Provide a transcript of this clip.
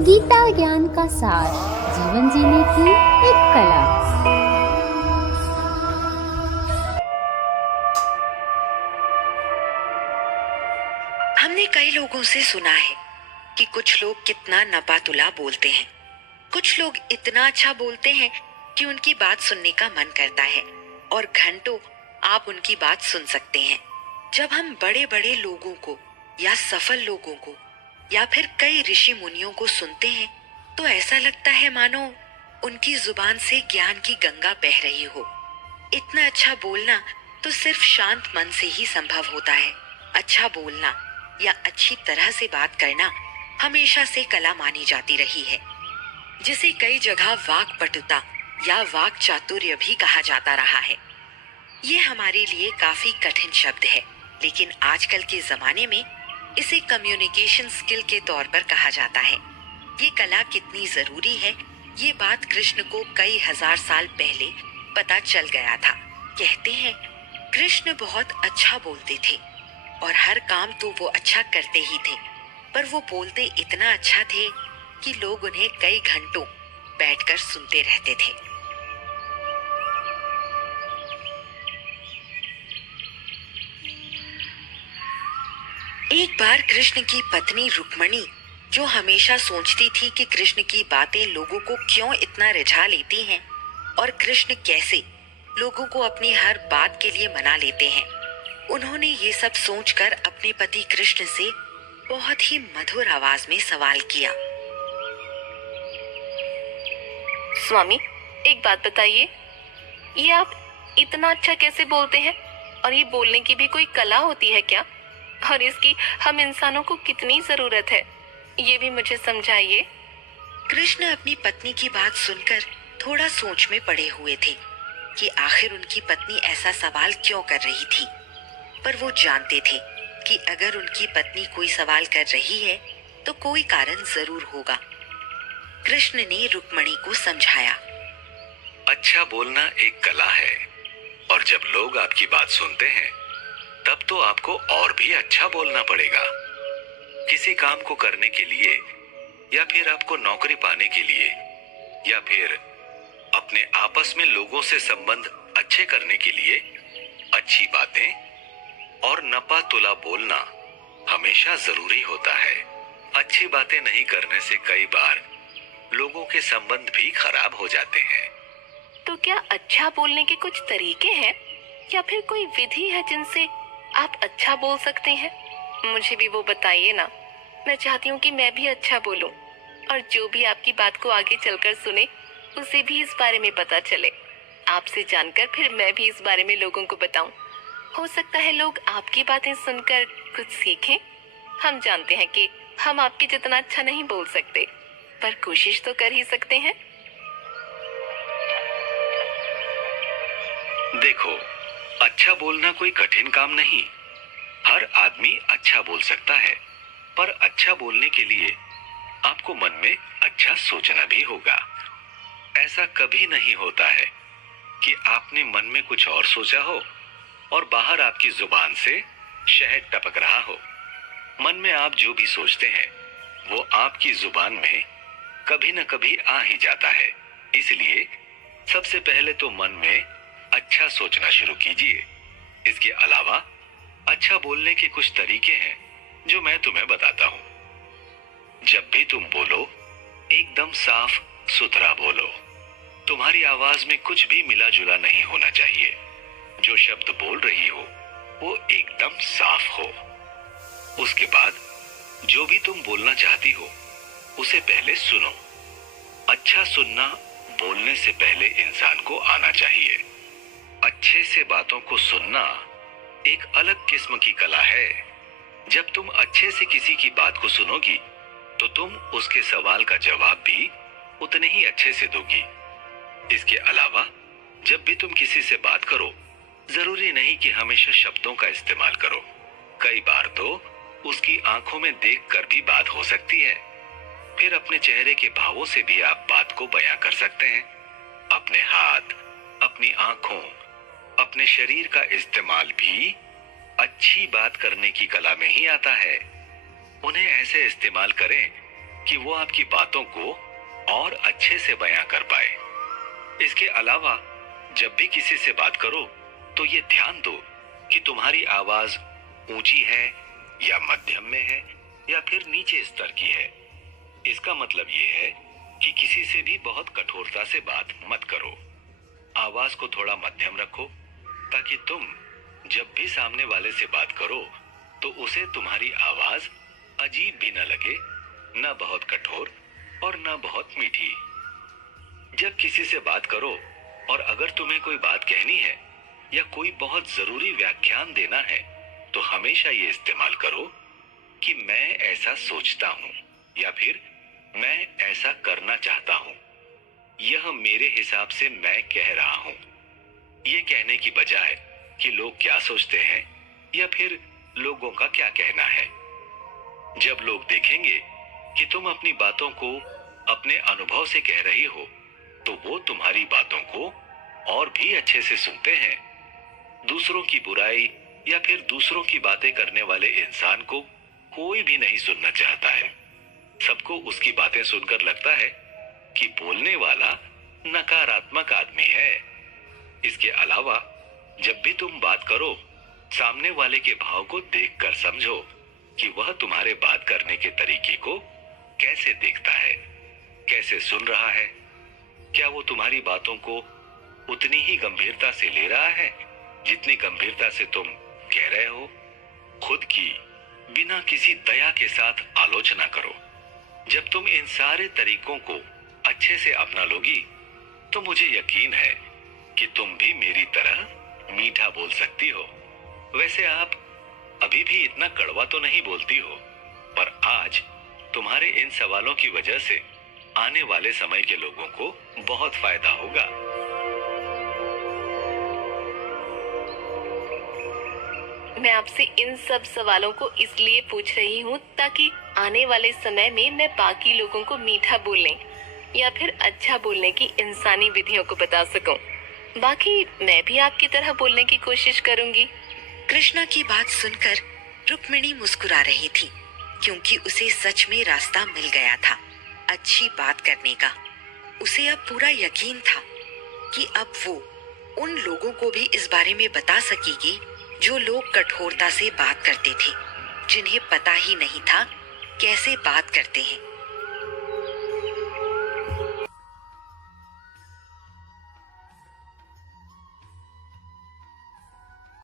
गीता ज्ञान का सार, जीवन जीने की एक कला। हमने कई लोगों से सुना है कि कुछ लोग कितना नपातुला बोलते हैं। कुछ लोग इतना अच्छा बोलते हैं कि उनकी बात सुनने का मन करता है और घंटों आप उनकी बात सुन सकते हैं। जब हम बड़े बड़े लोगों को या सफल लोगों को या फिर कई ऋषि मुनियों को सुनते हैं तो ऐसा लगता है मानो उनकी जुबान से ज्ञान की गंगा बह रही हो। इतना अच्छा बोलना तो सिर्फ शांत मन से ही संभव होता है। अच्छा बोलना या अच्छी तरह से बात करना हमेशा से कला मानी जाती रही है, जिसे कई जगह वाक पटुता या वाक चातुर्य भी कहा जाता रहा है। ये हमारे लिए काफी कठिन शब्द है, लेकिन आजकल के जमाने में इसे कम्युनिकेशन स्किल के तौर पर कहा जाता है। ये कला कितनी जरूरी है, ये बात कृष्ण को कई हजार साल पहले पता चल गया था। कहते हैं कृष्ण बहुत अच्छा बोलते थे और हर काम तो वो अच्छा करते ही थे, पर वो बोलते इतना अच्छा थे कि लोग उन्हें कई घंटों बैठकर सुनते रहते थे। एक बार कृष्ण की पत्नी रुक्मणी, जो हमेशा सोचती थी कि कृष्ण की बातें लोगों को क्यों इतना रिझा लेती हैं और कृष्ण कैसे लोगों को अपनी हर बात के लिए मना लेते हैं, उन्होंने ये सब सोचकर अपने पति कृष्ण से बहुत ही मधुर आवाज में सवाल किया। स्वामी, एक बात बताइए, ये आप इतना अच्छा कैसे बोलते हैं? और ये बोलने की भी कोई कला होती है क्या? और इसकी हम इंसानों को कितनी जरूरत है, ये भी मुझे समझाइए। कृष्ण अपनी पत्नी की बात सुनकर थोड़ा सोच में पड़े हुए थे कि आखिर उनकी पत्नी ऐसा सवाल क्यों कर रही थी, पर वो जानते थे कि अगर उनकी पत्नी कोई सवाल कर रही है तो कोई कारण जरूर होगा। कृष्ण ने रुक्मणी को समझाया। अच्छा बोलना एक कला है और जब लोग आपकी बात सुनते हैं तब तो आपको और भी अच्छा बोलना पड़ेगा। किसी काम को करने के लिए या फिर आपको नौकरी पाने के लिए या फिर अपने आपस में लोगों से संबंध अच्छे करने के लिए अच्छी बातें और नपा तुला बोलना हमेशा जरूरी होता है। अच्छी बातें नहीं करने से कई बार लोगों के संबंध भी खराब हो जाते हैं। तो क्या अच्छा बोलने के कुछ तरीके हैं या फिर कोई विधि है जिनसे आप अच्छा बोल सकते हैं? मुझे भी वो बताइए ना। मैं चाहती हूँ कि मैं भी अच्छा बोलूं और जो भी आपकी बात को आगे चलकर सुने उसे भी इस बारे में पता चले। आपसे जानकर फिर मैं भी इस बारे में लोगों को बताऊं। हो सकता है लोग आपकी बातें सुनकर कुछ सीखें। हम जानते हैं कि हम आपके जितना अच्छा नहीं बोल सकते, पर कोशिश तो कर ही सकते हैं। देखो, अच्छा बोलना कोई कठिन काम नहीं। हर आदमी अच्छा बोल सकता है, पर अच्छा बोलने के लिए आपको मन में अच्छा सोचना भी होगा। ऐसा कभी नहीं होता है कि आपने मन में कुछ और सोचा हो और बाहर आपकी जुबान से शहद टपक रहा हो। मन में आप जो भी सोचते हैं वो आपकी जुबान में कभी न कभी आ ही जाता है। इसलिए सबसे पहले तो मन में अच्छा सोचना शुरू कीजिए। इसके अलावा अच्छा बोलने के कुछ तरीके हैं जो मैं तुम्हें बताता हूं। जब भी तुम बोलो एकदम साफ सुथरा बोलो। तुम्हारी आवाज में कुछ भी मिला जुला नहीं होना चाहिए। जो शब्द बोल रही हो वो एकदम साफ हो। उसके बाद जो भी तुम बोलना चाहती हो उसे पहले सुनो। अच्छा सुनना बोलने से पहले इंसान को आना चाहिए। अच्छे से बातों को सुनना एक अलग किस्म की कला है। जब तुम अच्छे से किसी की बात को सुनोगी तो तुम उसके सवाल का जवाब भी उतने ही अच्छे से दोगी। इसके अलावा जब भी तुम किसी से बात करो, जरूरी नहीं कि हमेशा शब्दों का इस्तेमाल करो। कई बार तो उसकी आंखों में देखकर भी बात हो सकती है। फिर अपने चेहरे के भावों से भी आप बात को बयां कर सकते हैं। अपने हाथ, अपनी आंखों, अपने शरीर का इस्तेमाल भी अच्छी बात करने की कला में ही आता है। उन्हें ऐसे इस्तेमाल करें कि वो आपकी बातों को और अच्छे से बयां कर पाए। इसके अलावा जब भी किसी से बात करो तो ये ध्यान दो कि तुम्हारी आवाज ऊंची है या मध्यम में है या फिर नीचे स्तर की है। इसका मतलब ये है कि किसी से भी बहुत कठोरता से बात मत करो। आवाज को थोड़ा मध्यम रखो ताकि तुम जब भी सामने वाले से बात करो तो उसे तुम्हारी आवाज अजीब भी न लगे, न बहुत कठोर और न बहुत मीठी। जब किसी से बात करो और अगर तुम्हें कोई बात कहनी है या कोई बहुत जरूरी व्याख्यान देना है तो हमेशा ये इस्तेमाल करो कि मैं ऐसा सोचता हूं या फिर मैं ऐसा करना चाहता हूं। यह मेरे हिसाब से मैं कह रहा हूं। ये कहने की बजाय कि लोग क्या सोचते हैं या फिर लोगों का क्या कहना है। जब लोग देखेंगे कि तुम अपनी बातों को अपने अनुभव से कह रही हो तो वो तुम्हारी बातों को और भी अच्छे से सुनते हैं। दूसरों की बुराई या फिर दूसरों की बातें करने वाले इंसान को कोई भी नहीं सुनना चाहता है। सबको उसकी बातें सुनकर लगता है कि बोलने वाला नकारात्मक आदमी है। इसके अलावा जब भी तुम बात करो, सामने वाले के भाव को देखकर समझो कि वह तुम्हारे बात करने के तरीके को कैसे देखता है, कैसे सुन रहा है। क्या वो तुम्हारी बातों को उतनी ही गंभीरता से ले रहा है जितनी गंभीरता से तुम कह रहे हो? खुद की बिना किसी दया के साथ आलोचना करो। जब तुम इन सारे तरीकों को अच्छे से अपना लोगी तो मुझे यकीन है कि तुम भी मेरी तरह मीठा बोल सकती हो। वैसे आप अभी भी इतना कड़वा तो नहीं बोलती हो, पर आज तुम्हारे इन सवालों की वजह से आने वाले समय के लोगों को बहुत फायदा होगा। मैं आपसे इन सब सवालों को इसलिए पूछ रही हूँ ताकि आने वाले समय में मैं बाकी लोगों को मीठा बोलने या फिर अच्छा बोलने की इंसानी विधियों को बता सकूं। बाकी मैं भी आपकी तरह बोलने की कोशिश करूंगी। कृष्णा की बात सुनकर रुक्मिणी मुस्कुरा रही थी, क्योंकि उसे सच में रास्ता मिल गया था अच्छी बात करने का। उसे अब पूरा यकीन था कि अब वो उन लोगों को भी इस बारे में बता सकेगी जो लोग कठोरता से बात करते थे, जिन्हें पता ही नहीं था कैसे बात करते हैं।